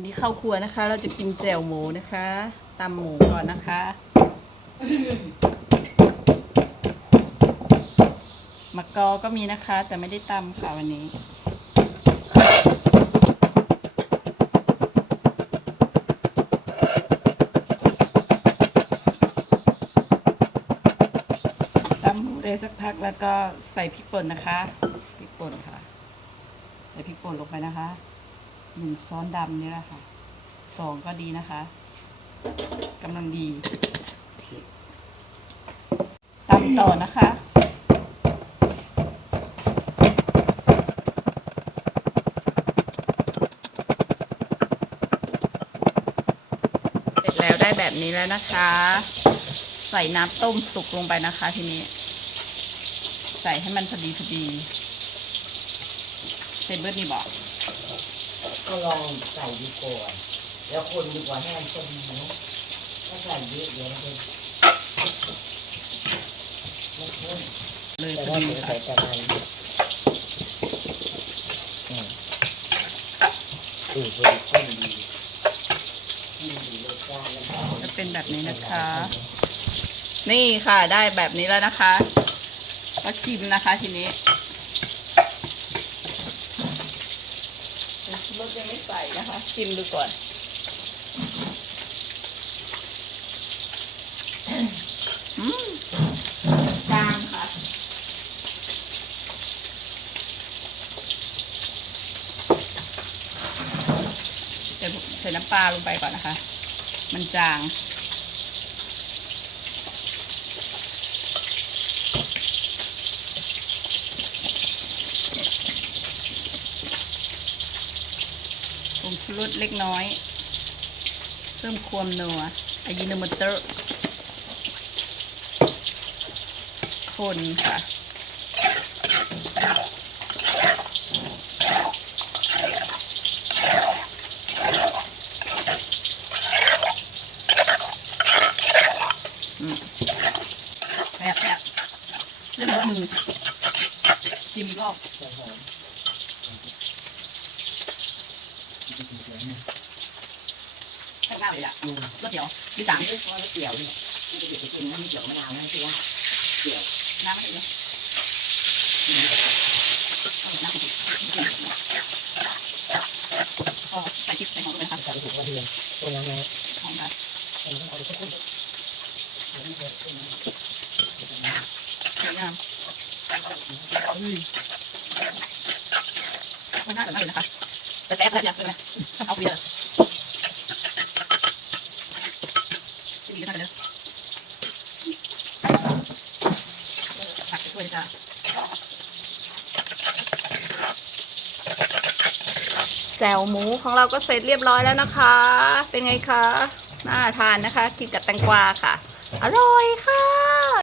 วันนี้เข้าครัวนะคะ เราจะกินแจ่วหมูนะคะตำหมูก่อนนะคะ มะกอก็มีนะคะ แต่ไม่ได้ตำค่ะวันนี้ตำหมูได้สักพักแล้วก็ใส่พริกป่นนะคะพริกป่นค่ะ ใส่พริกป่นลงไปนะคะ หนึ่งซ้อนดำนี่แหละค่ะสองก็ดีนะคะกำลังดีตำต่อนะคะเสร็จแล้วได้แบบนี้แล้วนะคะ ใส่น้ำต้มสุกลงไปนะคะทีนี้ ใส่ให้มันพอดีพอดีเซเบิร์ดนี่บอก ก็ลองใส่ดีก่อน แล้วคนดีกว่าให้มันพอดีเนาะถ้าใส่เยอะเดี๋ยวมันจะไม่ข้นเลยแต่พอว่าดีผมค่ะใส่แต่มันอืมอือพอดีข้นดีข้นดีรสชาติแล้วก็จะเป็นแบบนี้นะคะ นี่ค่ะได้แบบนี้แล้วนะคะ ก็ชิมนะคะทีนี้ รสยังไม่ใส่นะคะ ชิมดูก่อน จางค่ะเดี๋ยวใส่น้ำปลาลงไปก่อนนะคะ มันจาง ชูรสเล็กน้อย เพิ่มความนัวอายินมโตะคนค่ะแซ่บแซ่บเรื่องรสมือชิมกรอบจะหอม ข้างหน้าเลยอะอืมรสเดียวที่สามไม่พอแล้วเกี่ยวเนี่ยที่จะเก็บไปกินมันมีเกี่ยวมะนาวนะที่ว่าเกี่ยวน้ำไม่ได้เลยเอาน้ำไปดิพอใส่พริกใส่หอมลงไปนะคะใส่ถุงกระเทียมตรงนั้นนะหอมค่ะตรงนั้นเอาไปสักครู่เดียวนจะเป็นสวยงามอุ้ยเอาหน้าก่อนเลยนะคะ แต่แซ่บแบบนี้เลยนะชอบเอาเบียร์จะดีกันเลยผักไปช่วยจ้ะแจ่วหมูของเราก็เสร็จเรียบร้อยแล้วนะคะ เป็นไงคะ น่าทานนะคะ กินกับแตงกวาค่ะ อร่อยค่ะ